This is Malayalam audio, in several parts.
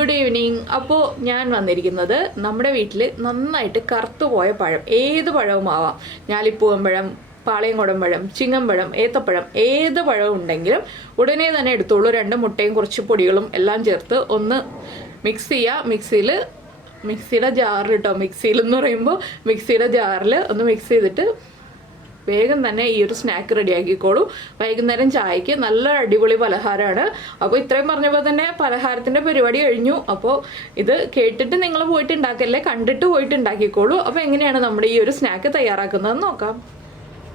Good evening. അപ്പോൾ ഞാൻ വന്നിരിക്കുന്നത് നമ്മുടെ വീട്ടിൽ നന്നായിട്ട് കറുത്തുപോയ പഴം, ഏത് പഴവും ആവാം, ഞാലിപ്പൂവൻ പാളയംകുടം പഴം, ചിങ്ങമ്പഴം, ഏത്തപ്പഴം, ഏത് പഴവും ഉണ്ടെങ്കിലും ഉടനെ തന്നെ എടുത്തോളൂ. 2 മുട്ടയും കുറച്ച് പൊടികളും എല്ലാം ചേർത്ത് ഒന്ന് മിക്സ് ചെയ്യുക. മിക്സിയുടെ ജാറിൽ കേട്ടോ, മിക്സിയിലെന്ന് പറയുമ്പോൾ മിക്സിയുടെ ജാറിൽ ഒന്ന് മിക്സ് ചെയ്തിട്ട് വേഗം തന്നെ ഈ ഒരു സ്നാക്ക് റെഡിയാക്കിക്കോളൂ. വൈകുന്നേരം ചായക്ക് നല്ല അടിപൊളി പലഹാരമാണ്. അപ്പോൾ ഇത്രയും പറഞ്ഞപ്പോൾ തന്നെ പലഹാരത്തിൻ്റെ പരിപാടി കഴിഞ്ഞു. അപ്പോൾ ഇത് കേട്ടിട്ട് നിങ്ങൾ പോയിട്ട് ഉണ്ടാക്കല്ലേ, കണ്ടിട്ട് പോയിട്ട് ഉണ്ടാക്കിക്കോളൂ. അപ്പോൾ എങ്ങനെയാണ് നമ്മുടെ ഈ ഒരു സ്നാക്ക് തയ്യാറാക്കുന്നതെന്ന് നോക്കാം.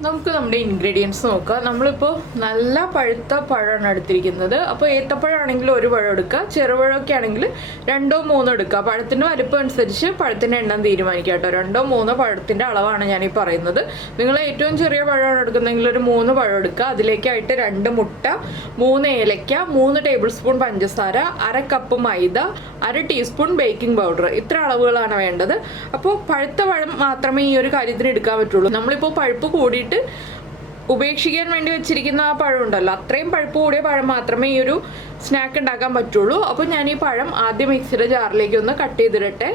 നമുക്ക് നമ്മുടെ ഇൻഗ്രീഡിയൻസ് നോക്കാം. നമ്മളിപ്പോൾ നല്ല പഴുത്ത പഴമാണ് എടുത്തിരിക്കുന്നത്. അപ്പോൾ ഏത്തപ്പഴമാണെങ്കിൽ 1 പഴം എടുക്കുക, ചെറുപഴമൊക്കെ ആണെങ്കിൽ 2 or 3 എടുക്കുക. പഴത്തിൻ്റെ വലിപ്പം അനുസരിച്ച് പഴത്തിൻ്റെ എണ്ണം തീരുമാനിക്കുക കേട്ടോ. 2 or 3 പഴത്തിൻ്റെ അളവാണ് ഞാൻ ഈ പറയുന്നത്. നിങ്ങൾ ഏറ്റവും ചെറിയ പഴമാണ് എടുക്കുന്നതെങ്കിൽ ഒരു 3 പഴം എടുക്കുക. അതിലേക്കായിട്ട് 2 മുട്ട, 3 ഏലക്ക, 3 ടേബിൾ സ്പൂൺ പഞ്ചസാര, 1/2 കപ്പ് മൈദ, 1/2 ടീസ്പൂൺ ബേക്കിംഗ് പൗഡർ. ഇത്ര അളവുകളാണ് വേണ്ടത്. അപ്പോൾ പഴുത്ത പഴം മാത്രമേ ഈ ഒരു കാര്യത്തിന് എടുക്കാൻ പറ്റുള്ളൂ. നമ്മളിപ്പോൾ പഴുപ്പ് കൂടി ഉപേക്ഷിക്കാൻ വേണ്ടി വെച്ചിരിക്കുന്ന ആ പഴം ഉണ്ടല്ലോ, അത്രയും പഴുപ്പ് കൂടിയ പഴം മാത്രമേ ഈ ഒരു സ്നാക്ക് ഉണ്ടാക്കാൻ പറ്റുള്ളൂ. അപ്പോൾ ഞാൻ ഈ പഴം ആദ്യം മിക്സിയുടെ ജാറിലേക്ക് ഒന്ന് കട്ട് ചെയ്തിടട്ടെ.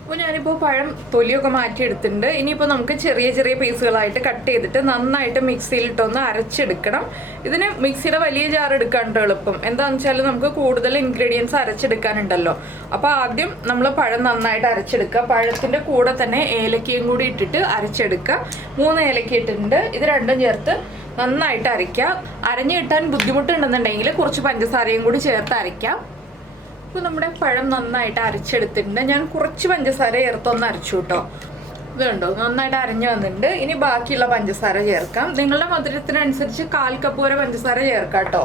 അപ്പോൾ ഞാനിപ്പോൾ പഴം തൊലിയൊക്കെ മാറ്റിയെടുത്തിട്ടുണ്ട്. ഇനിയിപ്പോൾ നമുക്ക് ചെറിയ ചെറിയ പീസുകളായിട്ട് കട്ട് ചെയ്തിട്ട് നന്നായിട്ട് മിക്സിയിലിട്ടൊന്ന് അരച്ചെടുക്കണം. ഇതിന് മിക്സിയുടെ വലിയ ജാർ എടുക്കാണ്ട് എളുപ്പം. എന്താണെന്ന് വെച്ചാൽ നമുക്ക് കൂടുതൽ ഇൻഗ്രീഡിയൻസ് അരച്ചെടുക്കാനുണ്ടല്ലോ. അപ്പോൾ ആദ്യം നമ്മൾ പഴം നന്നായിട്ട് അരച്ചെടുക്കുക. പഴത്തിൻ്റെ കൂടെ തന്നെ ഏലക്കയും കൂടി ഇട്ടിട്ട് അരച്ചെടുക്കുക. 3 ഏലക്ക ഇട്ടിട്ടുണ്ട്. ഇത് രണ്ടും ചേർത്ത് നന്നായിട്ട് അരയ്ക്കുക. അരഞ്ഞു കിട്ടാൻ ബുദ്ധിമുട്ടുണ്ടെന്നുണ്ടെങ്കിൽ കുറച്ച് പഞ്ചസാരയും കൂടി ചേർത്ത് അരയ്ക്കാം. ഇപ്പോൾ നമ്മുടെ പഴം നന്നായിട്ട് അരച്ചെടുത്തിട്ടുണ്ട്. ഞാൻ കുറച്ച് പഞ്ചസാര ചേർത്തൊന്ന് അരച്ചു കേട്ടോ. ഇത് കണ്ടോ, നന്നായിട്ട് അരഞ്ഞു വന്നിട്ടുണ്ട്. ഇനി ബാക്കിയുള്ള പഞ്ചസാര ചേർക്കാം. നിങ്ങളുടെ മധുരത്തിനനുസരിച്ച് 1/4 കപ്പ് വരെ പഞ്ചസാര ചേർക്കാം കേട്ടോ.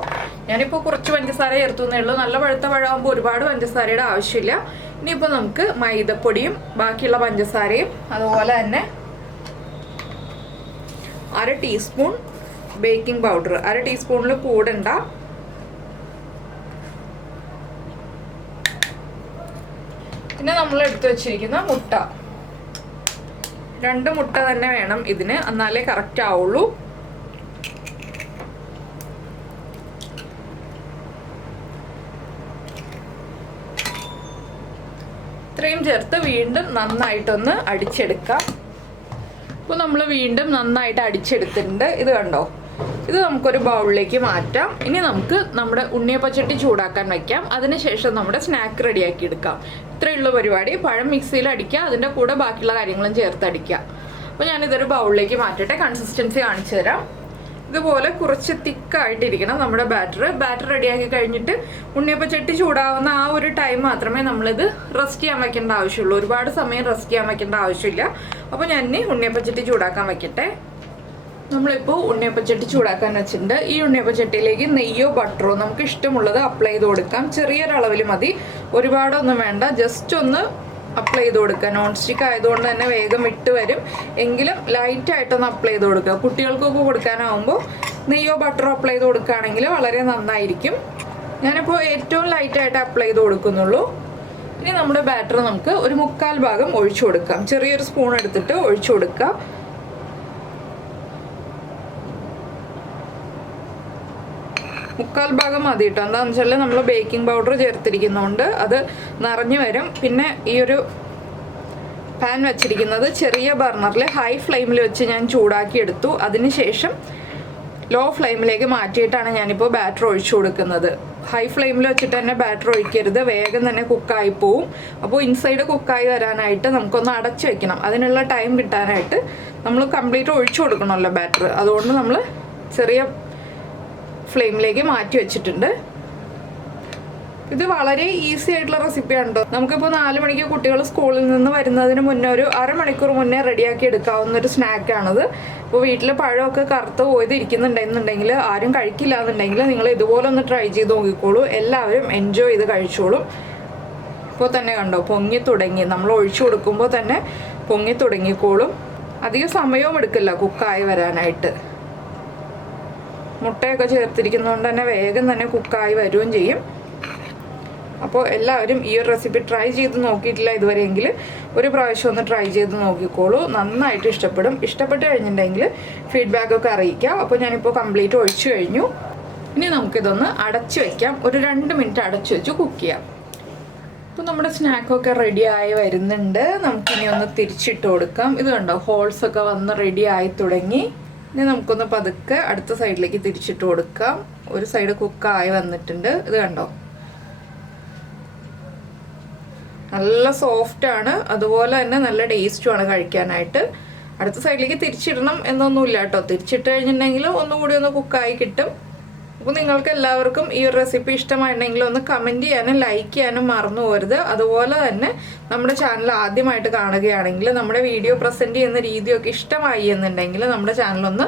ഞാനിപ്പോൾ കുറച്ച് പഞ്ചസാര ചേർത്തുന്നേ ഉള്ളൂ. നല്ല പഴുത്ത പഴമാകുമ്പോൾ ഒരുപാട് പഞ്ചസാരയുടെ ആവശ്യമില്ല. ഇനിയിപ്പോൾ നമുക്ക് മൈദപ്പൊടിയും ബാക്കിയുള്ള പഞ്ചസാരയും അതുപോലെ തന്നെ 1/2 ടീസ്പൂൺ ബേക്കിംഗ് പൗഡർ, 1/2 ടീസ്പൂണിൽ കൂടണ്ട. പിന്നെ നമ്മൾ എടുത്തു വെച്ചിരിക്കുന്ന മുട്ട, 2 മുട്ട തന്നെ വേണം ഇതിന്, എന്നാലേ കറക്റ്റ് ആവുള്ളൂ. ഇത്രയും ചേർത്ത് വീണ്ടും നന്നായിട്ടൊന്ന് അടിച്ചെടുക്കാം. ഇപ്പോൾ നമ്മൾ വീണ്ടും നന്നായിട്ട് അടിച്ചെടുത്തിട്ടുണ്ട്. ഇത് കണ്ടോ, ഇത് നമുക്കൊരു ബൗളിലേക്ക് മാറ്റാം. ഇനി നമുക്ക് നമ്മുടെ ഉണ്ണിയപ്പച്ചട്ടി ചൂടാക്കാൻ വയ്ക്കാം. അതിനുശേഷം നമ്മുടെ സ്നാക്ക് റെഡിയാക്കി എടുക്കാം. ഇത്രയുള്ള പരിപാടി. പഴം മിക്സിയിൽ അടിക്കുക, അതിൻ്റെ കൂടെ ബാക്കിയുള്ള കാര്യങ്ങളും ചേർത്ത് അടിക്കുക. അപ്പോൾ ഞാനിതൊരു ബൗളിലേക്ക് മാറ്റട്ടെ. കൺസിസ്റ്റൻസി കാണിച്ചു തരാം. ഇതുപോലെ കുറച്ച് തിക്കായിട്ടിരിക്കണം നമ്മുടെ ബാറ്റർ റെഡിയാക്കി കഴിഞ്ഞിട്ട് ഉണ്ണിയപ്പച്ചട്ടി ചൂടാവുന്ന ആ ഒരു ടൈം മാത്രമേ നമ്മളിത് റെസ്റ്റ് ചെയ്യാൻ വയ്ക്കേണ്ട ആവശ്യമുള്ളൂ. ഒരുപാട് സമയം റെസ്റ്റ് ചെയ്യാൻ വയ്ക്കേണ്ട ആവശ്യമില്ല. അപ്പോൾ ഞാൻ ഇനി ഉണ്ണിയപ്പച്ചട്ടി ചൂടാക്കാൻ വയ്ക്കട്ടെ. നമ്മളിപ്പോൾ ഉണ്ണിയപ്പച്ചട്ടി ചൂടാക്കാൻ വെച്ചിട്ടുണ്ട്. ഈ ഉണ്ണിയപ്പച്ചട്ടിയിലേക്ക് നെയ്യോ ബട്ടറോ നമുക്ക് ഇഷ്ടമുള്ളത് അപ്ലൈ ചെയ്ത് കൊടുക്കാം. ചെറിയൊരളവിൽ മതി, ഒരുപാടൊന്നും വേണ്ട. ജസ്റ്റ് ഒന്ന് അപ്ലൈ ചെയ്ത് കൊടുക്കുക. നോൺ സ്റ്റിക്ക് ആയതുകൊണ്ട് തന്നെ വേഗം ഇട്ട് വരും. എങ്കിലും ലൈറ്റായിട്ടൊന്ന് അപ്ലൈ ചെയ്ത് കൊടുക്കുക. കുട്ടികൾക്കൊക്കെ കൊടുക്കാനാവുമ്പോൾ നെയ്യോ ബട്ടറോ അപ്ലൈ ചെയ്ത് കൊടുക്കുകയാണെങ്കിൽ വളരെ നന്നായിരിക്കും. ഞാനിപ്പോൾ ഏറ്റവും ലൈറ്റായിട്ട് അപ്ലൈ ചെയ്ത് കൊടുക്കുന്നുള്ളൂ. ഇനി നമ്മുടെ ബാറ്റർ നമുക്ക് ഒരു 1/4 ഭാഗം ഒഴിച്ചു കൊടുക്കാം. ചെറിയൊരു സ്പൂൺ എടുത്തിട്ട് ഒഴിച്ചു കൊടുക്കുക. 1/4 ഭാഗം മതി കേട്ടോ. എന്താണെന്ന് വെച്ചാൽ നമ്മൾ ബേക്കിംഗ് പൗഡർ ചേർത്തിരിക്കുന്നതുകൊണ്ട് അത് നിറഞ്ഞു വരും. പിന്നെ ഈ ഒരു പാൻ വെച്ചിരിക്കുന്നത് ചെറിയ ബർണറിൽ ഹൈ ഫ്ലെയിമിൽ വെച്ച് ഞാൻ ചൂടാക്കി എടുത്തു. അതിനുശേഷം ലോ ഫ്ലെയിമിലേക്ക് മാറ്റിയിട്ടാണ് ഞാനിപ്പോൾ ബാറ്റർ ഒഴിച്ചു കൊടുക്കുന്നത്. ഹൈ ഫ്ലെയിമിൽ വെച്ചിട്ട് തന്നെ ബാറ്റർ ഒഴിക്കരുത്, വേഗം തന്നെ കുക്കായി പോവും. അപ്പോൾ ഇൻസൈഡ് കുക്കായി വരാനായിട്ട് നമുക്കൊന്ന് അടച്ചു വെക്കണം. അതിനുള്ള ടൈം കിട്ടാനായിട്ട് നമ്മൾ കംപ്ലീറ്റ് ഒഴിച്ചു കൊടുക്കണമല്ലോ ബാറ്റർ. അതുകൊണ്ട് നമ്മൾ ചെറിയ ഫ്ലെയിമിലേക്ക് മാറ്റി വെച്ചിട്ടുണ്ട്. ഇത് വളരെ ഈസി ആയിട്ടുള്ള റെസിപ്പിയാണ് കേട്ടോ. നമുക്കിപ്പോൾ 4 മണിക്ക് കുട്ടികൾ സ്കൂളിൽ നിന്ന് വരുന്നതിന് മുന്നേ ഒരു 1/2 മണിക്കൂർ മുന്നേ റെഡിയാക്കി എടുക്കാവുന്ന ഒരു സ്നാക്കാണിത്. ഇപ്പോൾ വീട്ടിൽ പഴമൊക്കെ കറുത്ത് പോയതിരിക്കുന്നുണ്ടെന്നുണ്ടെങ്കിൽ, ആരും കഴിക്കില്ല എന്നുണ്ടെങ്കിൽ നിങ്ങൾ ഇതുപോലെ ഒന്ന് ട്രൈ ചെയ്ത് നോക്കിക്കോളൂ. എല്ലാവരും എൻജോയ് ചെയ്ത് കഴിച്ചോളും. ഇപ്പോൾ തന്നെ കണ്ടോ, പൊങ്ങി തുടങ്ങി. നമ്മൾ ഒഴിച്ചു കൊടുക്കുമ്പോൾ തന്നെ പൊങ്ങി തുടങ്ങിക്കോളും. അധികം സമയവും എടുക്കില്ല കുക്കായി വരാനായിട്ട്. മുട്ടയൊക്കെ ചേർത്തിരിക്കുന്നതുകൊണ്ട് തന്നെ വേഗം തന്നെ കുക്കായി വരികയും ചെയ്യും. അപ്പോൾ എല്ലാവരും ഈ ഒരു റെസിപ്പി ട്രൈ ചെയ്ത് നോക്കിയിട്ടില്ല ഇതുവരെയെങ്കിൽ ഒരു പ്രാവശ്യം ഒന്ന് ട്രൈ ചെയ്ത് നോക്കിക്കോളൂ. നന്നായിട്ട് ഇഷ്ടപ്പെടും. ഇഷ്ടപ്പെട്ട് കഴിഞ്ഞിട്ടുണ്ടെങ്കിൽ ഫീഡ്ബാക്കൊക്കെ അറിയിക്കാം. അപ്പോൾ ഞാനിപ്പോൾ കംപ്ലീറ്റ് ഒഴിച്ചു കഴിഞ്ഞു. ഇനി നമുക്കിതൊന്ന് അടച്ചു വയ്ക്കാം. ഒരു 2 മിനിറ്റ് അടച്ചു വെച്ച് കുക്ക് ചെയ്യാം. അപ്പോൾ നമ്മുടെ സ്നാക്കൊക്കെ റെഡി ആയി വരുന്നുണ്ട്. നമുക്കിനി ഒന്ന് തിരിച്ചിട്ട് കൊടുക്കാം. ഇത് കണ്ടോ, ഹോൾസൊക്കെ വന്ന് റെഡി ആയി തുടങ്ങി. ഇനി നമുക്കൊന്ന് പതുക്കെ അടുത്ത സൈഡിലേക്ക് തിരിച്ചിട്ട് കൊടുക്കാം. ഒരു സൈഡ് കുക്കായി വന്നിട്ടുണ്ട്. ഇത് കണ്ടോ, നല്ല സോഫ്റ്റാണ്, അതുപോലെ തന്നെ നല്ല ടേസ്റ്റുമാണ് കഴിക്കാനായിട്ട്. അടുത്ത സൈഡിലേക്ക് തിരിച്ചിടണം എന്നൊന്നുമില്ല കേട്ടോ. തിരിച്ചിട്ട് കഴിഞ്ഞിട്ടുണ്ടെങ്കിൽ ഒന്നുകൂടി ഒന്ന് കുക്കായി കിട്ടും. അപ്പോൾ നിങ്ങൾക്ക് എല്ലാവർക്കും ഈ ഒരു റെസിപ്പി ഇഷ്ടമായിട്ടുണ്ടെങ്കിൽ ഒന്ന് കമൻറ്റ് ചെയ്യാനും ലൈക്ക് ചെയ്യാനും മറന്നു പോകരുത്. അതുപോലെ തന്നെ നമ്മുടെ ചാനൽ ആദ്യമായിട്ട് കാണുകയാണെങ്കിൽ നമ്മുടെ വീഡിയോ പ്രസൻറ്റ് ചെയ്യുന്ന രീതിയൊക്കെ ഇഷ്ടമായി എന്നുണ്ടെങ്കിൽ നമ്മുടെ ചാനലൊന്ന്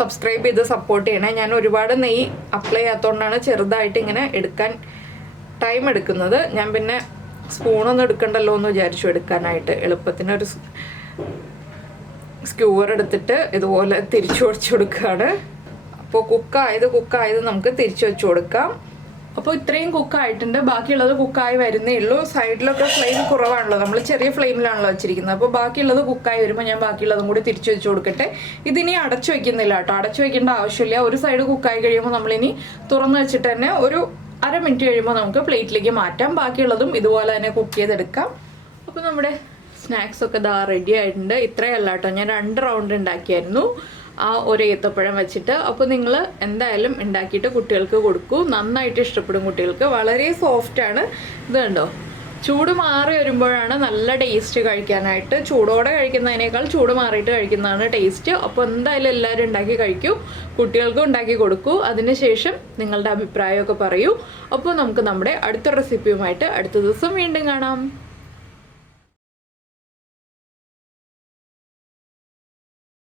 സബ്സ്ക്രൈബ് ചെയ്ത് സപ്പോർട്ട് ചെയ്യണേ. ഞാൻ ഒരുപാട് നെയ്യ് അപ്ലൈ ചെയ്യാത്തതുകൊണ്ടാണ് ചെറുതായിട്ട് ഇങ്ങനെ എടുക്കാൻ ടൈം എടുക്കുന്നത്. ഞാൻ പിന്നെ സ്പൂണൊന്നും എടുക്കണ്ടല്ലോ എന്ന് വിചാരിച്ചു എടുക്കാനായിട്ട്. എളുപ്പത്തിനൊരു സ്ക്യൂവർ എടുത്തിട്ട് ഇതുപോലെ തിരിച്ചു വെച്ച് കൊടുക്കുകയാണ്. അപ്പോൾ കുക്കായത് നമുക്ക് തിരിച്ചു വെച്ച് കൊടുക്കാം. അപ്പോൾ ഇത്രയും കുക്കായിട്ടുണ്ട്. ബാക്കിയുള്ളത് കുക്കായി വരുന്നേ ഉള്ളൂ. സൈഡിലൊക്കെ ഫ്ലെയിം കുറവാണല്ലോ, നമ്മൾ ചെറിയ ഫ്ലെയിമിലാണല്ലോ വെച്ചിരിക്കുന്നത്. അപ്പോൾ ബാക്കിയുള്ളത് കുക്കായി വരുമ്പോൾ ഞാൻ ബാക്കിയുള്ളതും കൂടി തിരിച്ചു വെച്ച് കൊടുക്കട്ടെ. ഇതിനി അടച്ചു വെക്കുന്നില്ല കേട്ടോ, അടച്ചു വെക്കേണ്ട ആവശ്യമില്ല. ഒരു സൈഡ് കുക്കായി കഴിയുമ്പോൾ നമ്മളിനി തുറന്ന് വെച്ചിട്ട് തന്നെ ഒരു അര മിനിറ്റ് കഴിയുമ്പോൾ നമുക്ക് പ്ലേറ്റിലേക്ക് മാറ്റാം. ബാക്കിയുള്ളതും ഇതുപോലെ തന്നെ കുക്ക് ചെയ്തെടുക്കാം. അപ്പോൾ നമ്മുടെ സ്നാക്സ് ഒക്കെ ദാ റെഡി ആയിട്ടുണ്ട്. ഇത്രയല്ല കേട്ടോ, ഞാൻ 2 റൗണ്ട് ഉണ്ടാക്കിയായിരുന്നു ആ ഒരു ഏത്തപ്പഴം വെച്ചിട്ട്. അപ്പോൾ നിങ്ങൾ എന്തായാലും ഉണ്ടാക്കിയിട്ട് കുട്ടികൾക്ക് കൊടുക്കൂ, നന്നായിട്ട് ഇഷ്ടപ്പെടും കുട്ടികൾക്ക്. വളരെ സോഫ്റ്റാണ്. ഇത് കണ്ടോ, ചൂട് മാറി വരുമ്പോഴാണ് നല്ല ടേസ്റ്റ് കഴിക്കാനായിട്ട്. ചൂടോടെ കഴിക്കുന്നതിനേക്കാൾ ചൂട് മാറിയിട്ട് കഴിക്കുന്നതാണ് ടേസ്റ്റ്. അപ്പോൾ എന്തായാലും എല്ലാവരും ഉണ്ടാക്കി കഴിക്കൂ, കുട്ടികൾക്കും ഉണ്ടാക്കി കൊടുക്കൂ. അതിനുശേഷം നിങ്ങളുടെ അഭിപ്രായമൊക്കെ പറയൂ. അപ്പോൾ നമുക്ക് നമ്മുടെ അടുത്ത റെസിപ്പിയുമായിട്ട് അടുത്ത ദിവസം വീണ്ടും കാണാം.